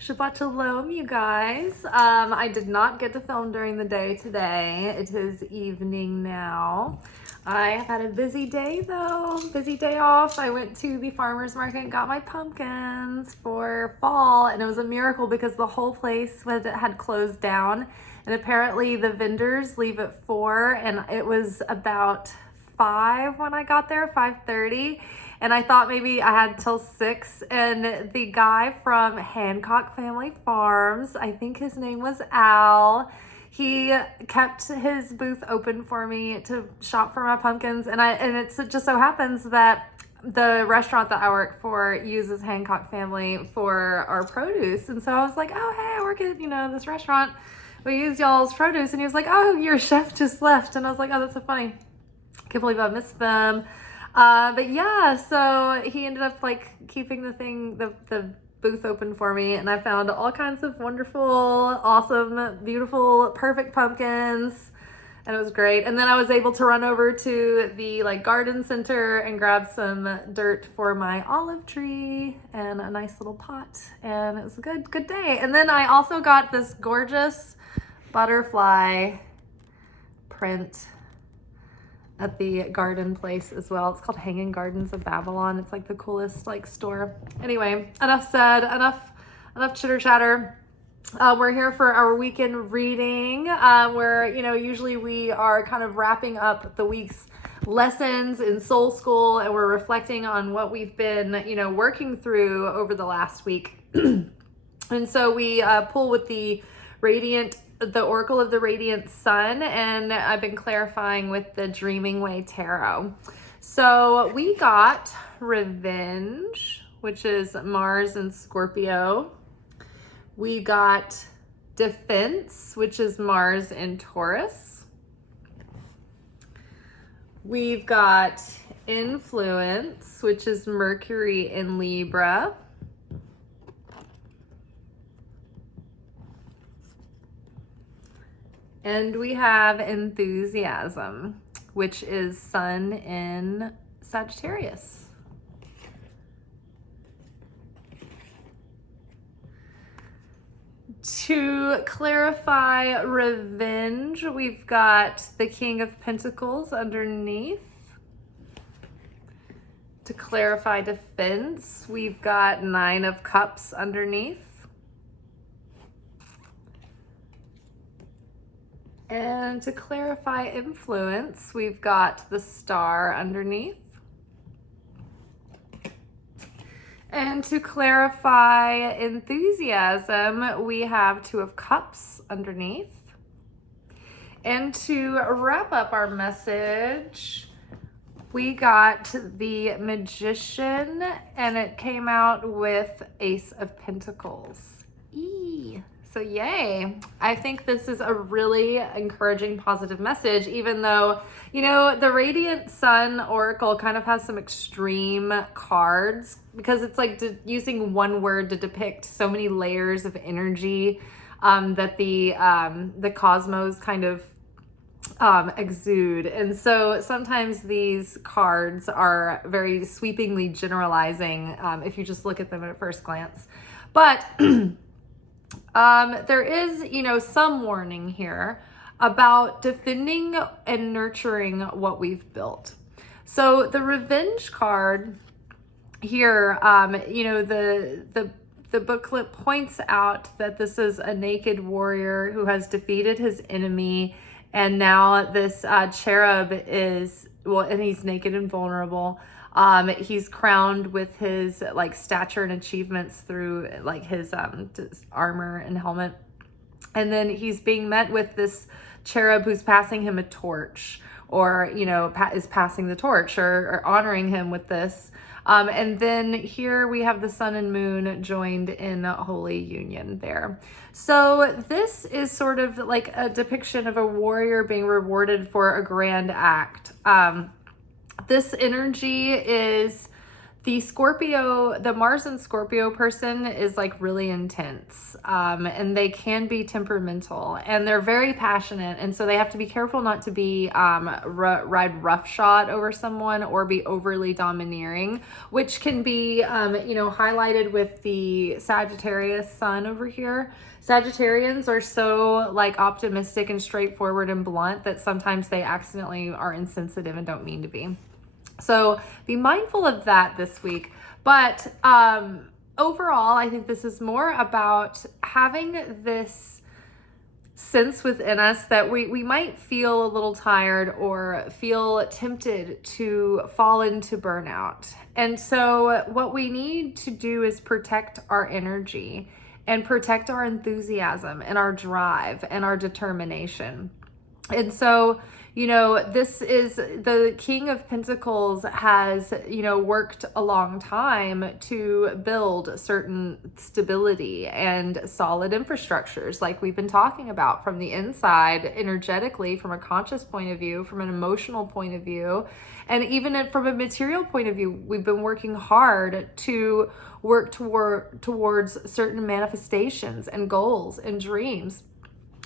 Shabbat Shalom, you guys. I did not get to film during the day today. It is evening now. I have had a busy day though, busy day off. I went to the farmer's market and got my pumpkins for fall, and it was a miracle because the whole place had closed down, and apparently the vendors leave at 4, and it was about 5 when I got there, 5:30. And I thought maybe I had till 6. And the guy from Hancock Family Farms, I think his name was Al, he kept his booth open for me to shop for my pumpkins. And it just so happens that the restaurant that I work for uses Hancock Family for our produce. And so I was like, oh, hey, I work at, this restaurant. We use y'all's produce. And he was like, oh, your chef just left. And I was like, oh, that's so funny. Can't believe I missed them. But yeah, so he ended up keeping the booth open for me, and I found all kinds of wonderful, awesome, beautiful, perfect pumpkins, and it was great. And then I was able to run over to the garden center and grab some dirt for my olive tree and a nice little pot, and it was a good day. And then I also got this gorgeous butterfly print at the garden place as well. It's called Hanging Gardens of Babylon. It's the coolest store. Anyway, enough said, enough chitter chatter. We're here for our weekend reading, where usually we are kind of wrapping up the week's lessons in Soul School, and we're reflecting on what we've been working through over the last week. And so we pull with the Oracle of the Radiant Sun, and I've been clarifying with the Dreaming Way Tarot. So we got Revenge, which is Mars and Scorpio. We got Defense, which is Mars and Taurus. We've got Influence, which is Mercury in Libra. And we have Enthusiasm, which is Sun in Sagittarius. To clarify Revenge, we've got the King of Pentacles underneath. To clarify Defense, we've got 9 of Cups underneath. And to clarify Influence, we've got the Star underneath. And to clarify Enthusiasm, we have 2 of Cups underneath. And to wrap up our message, we got the Magician, and it came out with Ace of Pentacles. So yay. I think this is a really encouraging, positive message, even though, the Radiant Sun Oracle kind of has some extreme cards, because it's using one word to depict so many layers of energy that the cosmos kind of exude. And so sometimes these cards are very sweepingly generalizing if you just look at them at first glance. But there is, some warning here about defending and nurturing what we've built. So the Revenge card here, the booklet points out that this is a naked warrior who has defeated his enemy, and now this cherub and he's naked and vulnerable. He's crowned with his stature and achievements through his armor and helmet. And then he's being met with this cherub who's passing him a torch, or, is passing the torch or honoring him with this. And then here we have the sun and moon joined in holy union there. So this is sort of a depiction of a warrior being rewarded for a grand act. This energy is the Mars and Scorpio person is like really intense, and they can be temperamental, and they're very passionate, and so they have to be careful not to be ride roughshod over someone or be overly domineering, which can be highlighted with the Sagittarius sun over here. Sagittarians are so like optimistic and straightforward and blunt that sometimes they accidentally are insensitive and don't mean to be. So be mindful of that this week. But overall, I think this is more about having this sense within us that we might feel a little tired or feel tempted to fall into burnout. And so what we need to do is protect our energy and protect our enthusiasm and our drive and our determination. And so, this is the King of Pentacles has, worked a long time to build certain stability and solid infrastructures like we've been talking about from the inside, energetically, from a conscious point of view, from an emotional point of view, and even from a material point of view. We've been working hard to work towards certain manifestations and goals and dreams.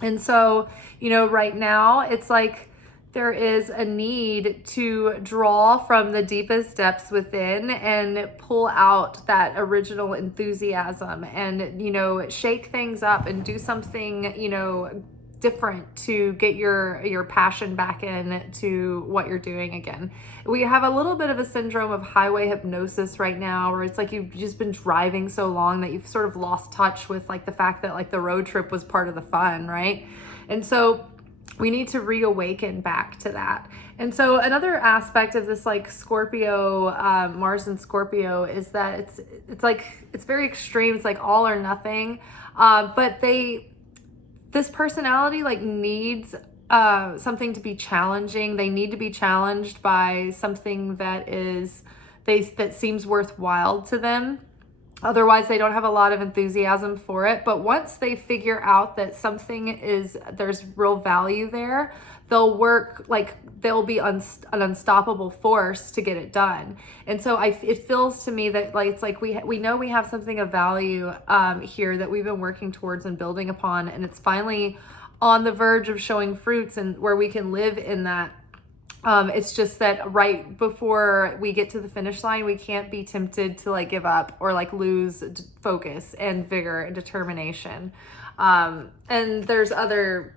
And so, right now it's like there is a need to draw from the deepest depths within and pull out that original enthusiasm and, shake things up and do something, different to get your passion back in to what you're doing again. We have a little bit of a syndrome of highway hypnosis right now, where it's like you've just been driving so long that you've sort of lost touch with like the fact that like the road trip was part of the fun, right? And so we need to reawaken back to that. And so another aspect of this like Scorpio, Mars and Scorpio, is that it's very extreme. It's like all or nothing. But this personality like needs something to be challenging. They need to be challenged by something that seems worthwhile to them. Otherwise, they don't have a lot of enthusiasm for it. But once they figure out that there's real value there, they'll be an unstoppable force to get it done. And so it feels to me that like it's like we know we have something of value here that we've been working towards and building upon, and it's finally on the verge of showing fruits and where we can live in that. It's just that right before we get to the finish line, we can't be tempted to like give up or like lose focus and vigor and determination. And there's other,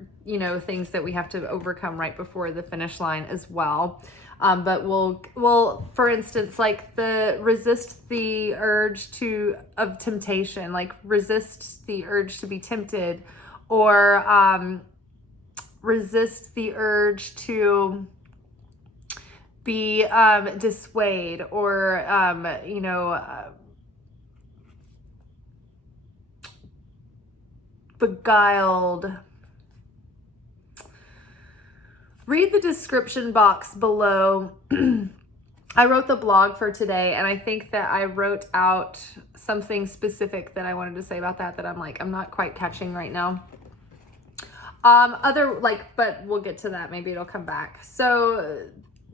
things that we have to overcome right before the finish line as well. But we'll, for instance, like resist the urge of temptation, like resist the urge to be tempted, or resist the urge to be dissuade or beguiled. Read the description box below. I wrote the blog for today, and I think that I wrote out something specific that I wanted to say about that I'm not quite catching right now. But we'll get to that. Maybe it'll come back. So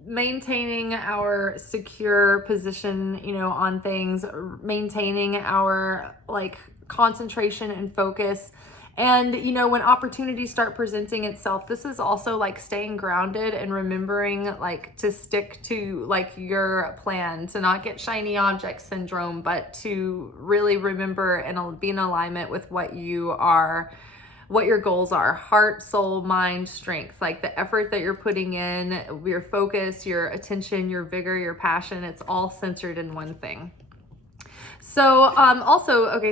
maintaining our secure position, on things, maintaining our like concentration and focus. And, when opportunities start presenting itself, this is also like staying grounded and remembering like to stick to like your plan, to not get shiny object syndrome, but to really remember and be in alignment with what your goals are: heart, soul, mind, strength, like the effort that you're putting in, your focus, your attention, your vigor, your passion, it's all centered in one thing. So,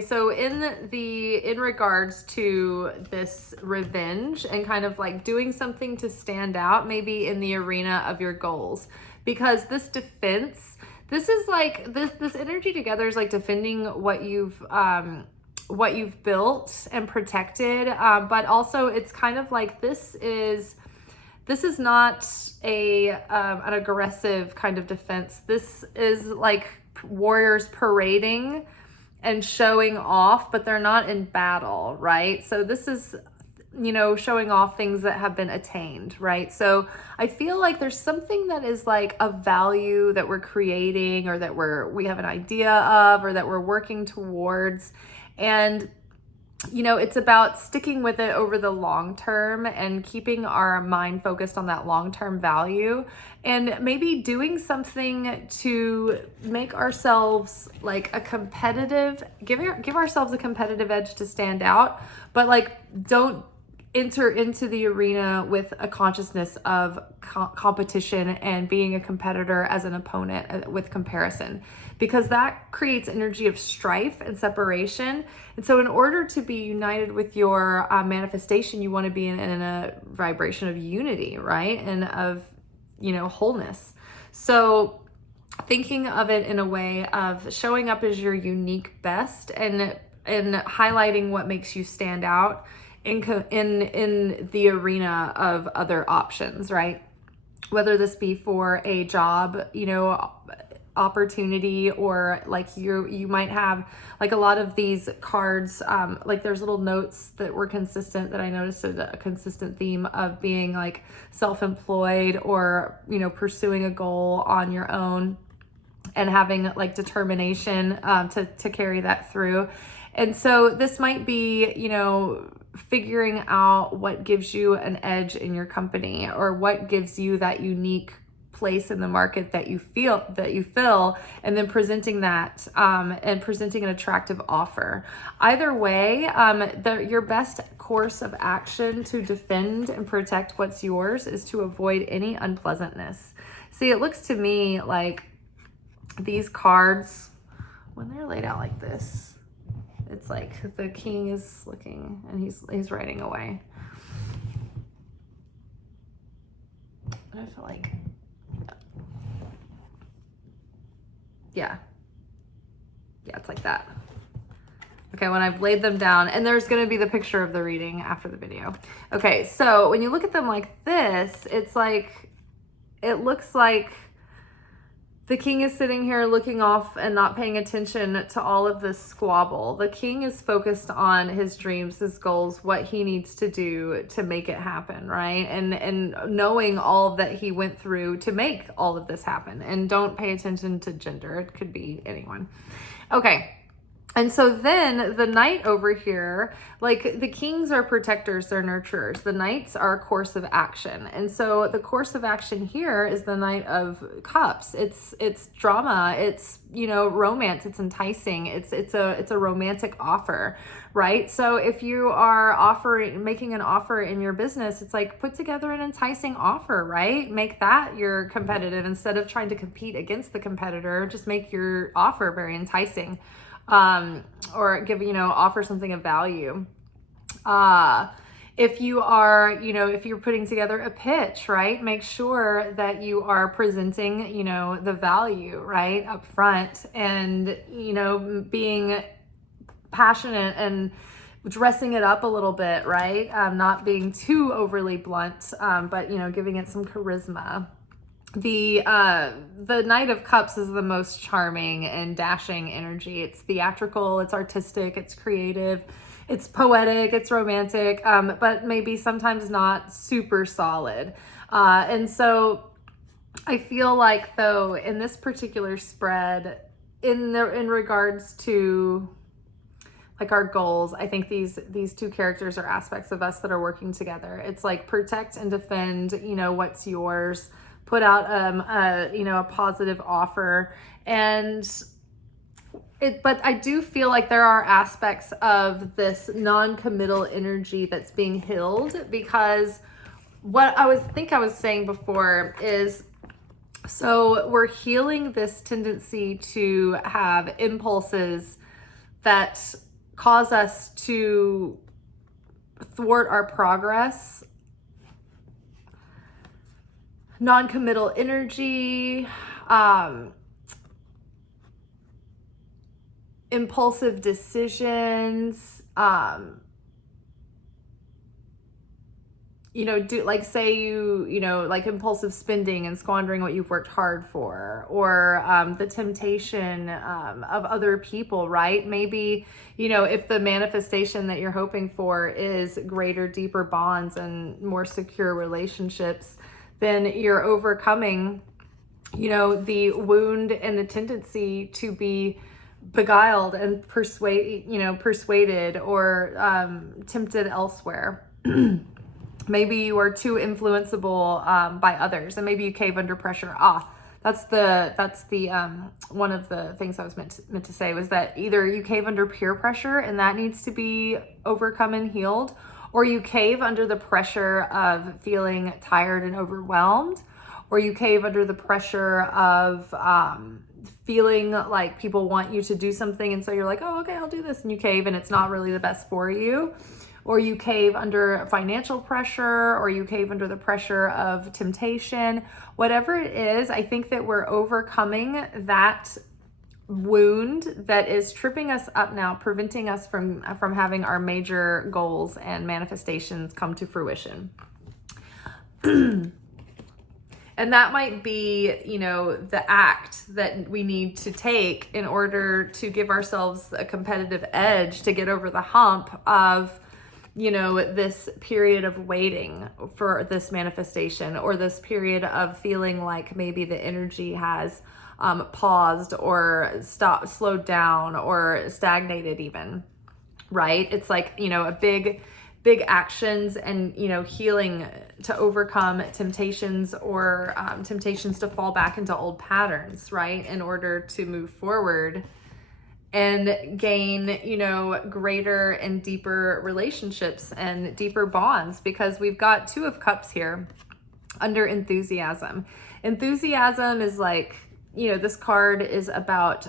so in regards to this revenge and kind of like doing something to stand out, maybe in the arena of your goals, because this defense, this is like this energy together is like defending what you've built and protected, but also it's kind of like this is not an aggressive kind of defense. This is like warriors parading and showing off, but they're not in battle, right? So this is showing off things that have been attained, right? So I feel like there's something that is like a value that we're creating, or that we have an idea of, or that we're working towards. And it's about sticking with it over the long term and keeping our mind focused on that long-term value, and maybe doing something to make ourselves like give ourselves a competitive edge to stand out, but like don't enter into the arena with a consciousness of competition and being a competitor as an opponent with comparison, because that creates energy of strife and separation. And so in order to be united with your manifestation, you want to be in a vibration of unity, right? And of, wholeness. So thinking of it in a way of showing up as your unique best, and highlighting what makes you stand out in the arena of other options, right? Whether this be for a job, opportunity, or like you might have like a lot of these cards, like there's little notes that were consistent, that I noticed a consistent theme of being like self-employed, or pursuing a goal on your own and having like determination to carry that through. And so this might be, figuring out what gives you an edge in your company, or what gives you that unique place in the market that you fill, and then presenting that, and presenting an attractive offer. Either way, your best course of action to defend and protect what's yours is to avoid any unpleasantness. See, it looks to me like these cards, when they're laid out like this, it's like the king is looking and he's writing away. I feel like, yeah, it's like that. Okay, when I've laid them down, and there's going to be the picture of the reading after the video. Okay, so when you look at them like this, it's like, it looks like the king is sitting here looking off and not paying attention to all of this squabble. The king is focused on his dreams, his goals, what he needs to do to make it happen, right? And knowing all that he went through to make all of this happen. And don't pay attention to gender. It could be anyone. Okay. And so then the knight over here, like the kings are protectors, they're nurturers. The knights are a course of action. And so the course of action here is the Knight of Cups. It's drama, it's, romance, it's enticing, it's a romantic offer, right? So if you are making an offer in your business, it's like, put together an enticing offer, right? Make that your competitive, instead of trying to compete against the competitor. Just make your offer very enticing. Or offer something of value. If you are, if you're putting together a pitch, right, make sure that you are presenting, the value, right, up front, and, being passionate and dressing it up a little bit, right? Not being too overly blunt, but, giving it some charisma. The Knight of Cups is the most charming and dashing energy. It's theatrical, it's artistic, it's creative, it's poetic, it's romantic, but maybe sometimes not super solid. And so I feel like, though, in this particular spread, in regards to like our goals, I think these two characters are aspects of us that are working together. It's like protect and defend, what's yours. Put out a positive offer, but I do feel like there are aspects of this non-committal energy that's being healed, because what I was saying before is, so we're healing this tendency to have impulses that cause us to thwart our progress. Non-committal energy, impulsive decisions, do like, say like impulsive spending and squandering what you've worked hard for, or the temptation of other people, right? Maybe, if the manifestation that you're hoping for is greater, deeper bonds and more secure relationships, then you're overcoming, the wound and the tendency to be beguiled and persuaded or tempted elsewhere. Maybe you are too influenceable by others, and maybe you cave under pressure. That's the one of the things I was meant to say, was that either you cave under peer pressure and that needs to be overcome and healed, or you cave under the pressure of feeling tired and overwhelmed, or you cave under the pressure of feeling like people want you to do something, and so you're like, oh, okay, I'll do this, and you cave and it's not really the best for you. Or you cave under financial pressure, or you cave under the pressure of temptation. Whatever it is, I think that we're overcoming that wound that is tripping us up now, preventing us from having our major goals and manifestations come to fruition. And that might be, the act that we need to take in order to give ourselves a competitive edge to get over the hump of, this period of waiting for this manifestation, or this period of feeling like maybe the energy has paused or slowed down or stagnated even, right? It's like, a big actions and, healing to overcome temptations, or temptations to fall back into old patterns, right? In order to move forward and gain, greater and deeper relationships and deeper bonds, because we've got Two of Cups here under enthusiasm. Enthusiasm is like, this card is about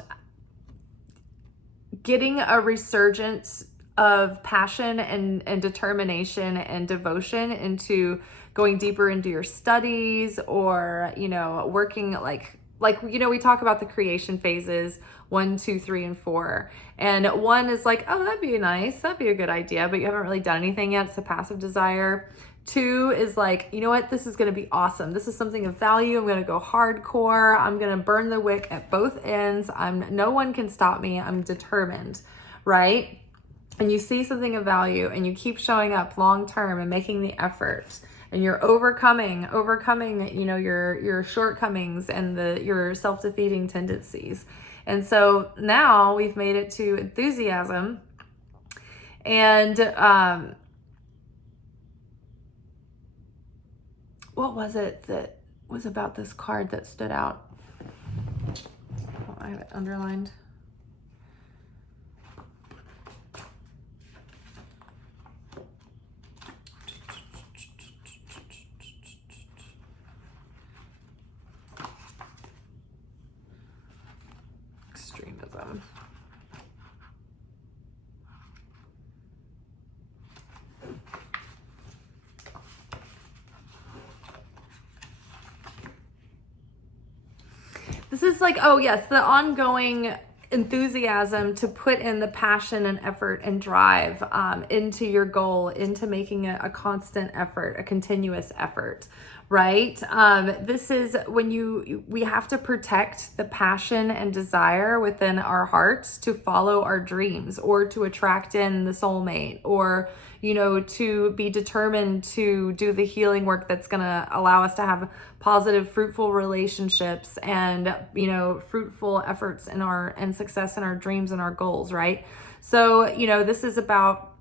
getting a resurgence of passion and determination and devotion into going deeper into your studies, or, working we talk about the creation phases 1, 2, 3, and 4. And 1 is like, oh, that'd be nice. That'd be a good idea, but you haven't really done anything yet. It's a passive desire. 2 is like, you know what? This is going to be awesome. This is something of value. I'm going to go hardcore. I'm going to burn the wick at both ends. No one can stop me. I'm determined, right? And you see something of value and you keep showing up long-term and making the effort, and you're overcoming, your shortcomings and your self-defeating tendencies. And so now we've made it to enthusiasm. And what was it that was about this card that stood out? Oh, I have it underlined. Extremism. This is like, oh yes, the ongoing enthusiasm to put in the passion and effort and drive into your goal, into making a constant effort, a continuous effort, right? This is when we have to protect the passion and desire within our hearts to follow our dreams, or to attract in the soulmate, or to be determined to do the healing work that's going to allow us to have positive, fruitful relationships and, fruitful efforts and success in our dreams and our goals, right? So, this is about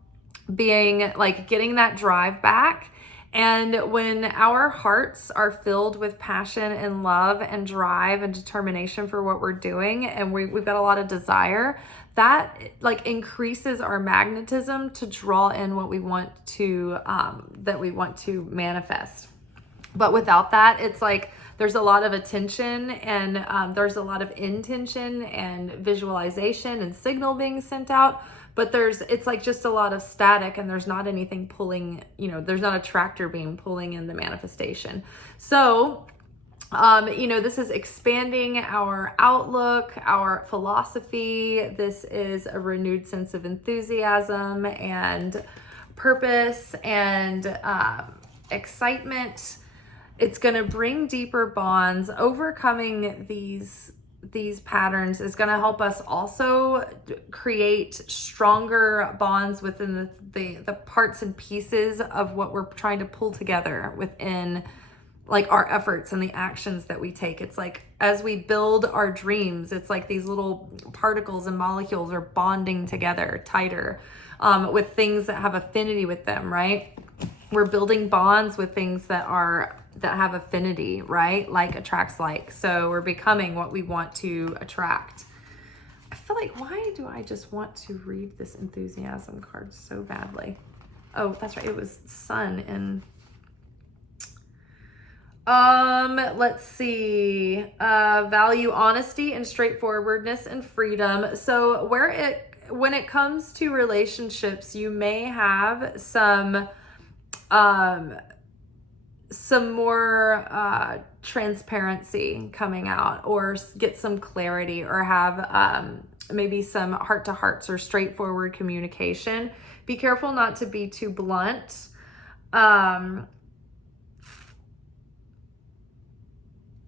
being like getting that drive back. And when our hearts are filled with passion and love and drive and determination for what we're doing, and we've got a lot of desire, that like increases our magnetism to draw in what we want to manifest. But without that, it's like there's a lot of attention and there's a lot of intention and visualization and signal being sent out, but it's like just a lot of static, and there's not anything pulling, there's not a tractor beam pulling in the manifestation. So this is expanding our outlook, our philosophy. This is a renewed sense of enthusiasm and purpose and excitement. It's going to bring deeper bonds. Overcoming these patterns is going to help us also create stronger bonds within the parts and pieces of what we're trying to pull together within like our efforts and the actions that we take. It's like as we build our dreams, it's like these little particles and molecules are bonding together tighter with things that have affinity with them, right? We're building bonds with things that have affinity, right? Like attracts like. So we're becoming what we want to attract. I feel like, why do I just want to read this enthusiasm card so badly? Oh, that's right. It was sun and let's see. Value honesty and straightforwardness and freedom. So when it comes to relationships, you may have some more transparency coming out, or get some clarity, or have maybe some heart-to-hearts or straightforward communication. Be careful not to be too blunt.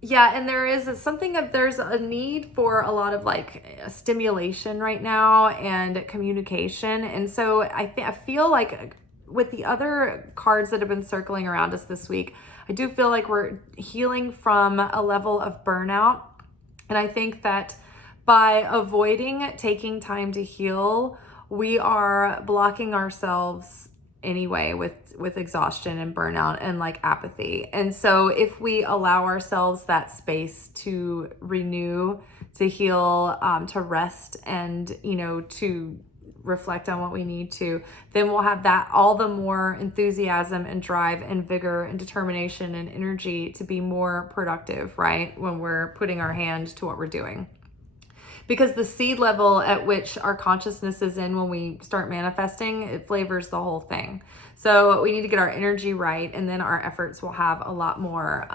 Yeah, and there's a need for a lot of like stimulation right now and communication. And so I feel like with the other cards that have been circling around us this week, I do feel like we're healing from a level of burnout. And I think that by avoiding taking time to heal, we are blocking ourselves anyway with exhaustion and burnout and like apathy. And so if we allow ourselves that space to renew, to heal, to rest, and to reflect on what we need to, then we'll have that all the more enthusiasm and drive and vigor and determination and energy to be more productive, right? When we're putting our hand to what we're doing. Because the seed level at which our consciousness is in when we start manifesting, it flavors the whole thing. So we need to get our energy right, and then our efforts will have a lot more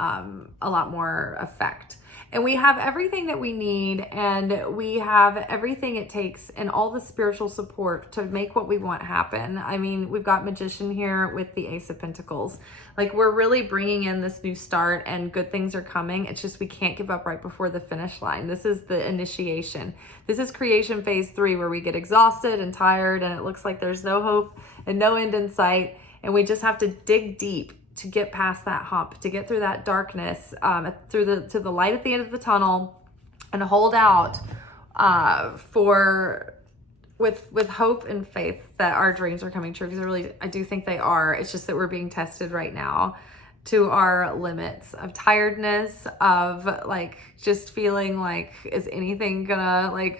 effect. And we have everything that we need, and we have everything it takes and all the spiritual support to make what we want happen. I mean, we've got Magician here with the Ace of Pentacles. Like, we're really bringing in this new start, and good things are coming. It's just we can't give up right before the finish line. This is the initiation. This is creation phase 3, where we get exhausted and tired, and it looks like there's no hope and no end in sight. And we just have to dig deep to get past that hump, to get through that darkness, to the light at the end of the tunnel, and hold out with hope and faith that our dreams are coming true. Because I do think they are. It's just that we're being tested right now to our limits of tiredness, of like just feeling like, is anything gonna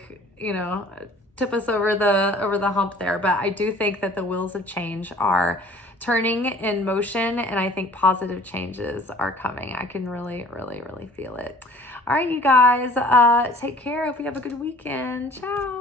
tip us over the hump there? But I do think that the wheels of change are turning in motion, and I think positive changes are coming. I can really, really, really feel it. All right, you guys, take care. Hope you have a good weekend. Ciao.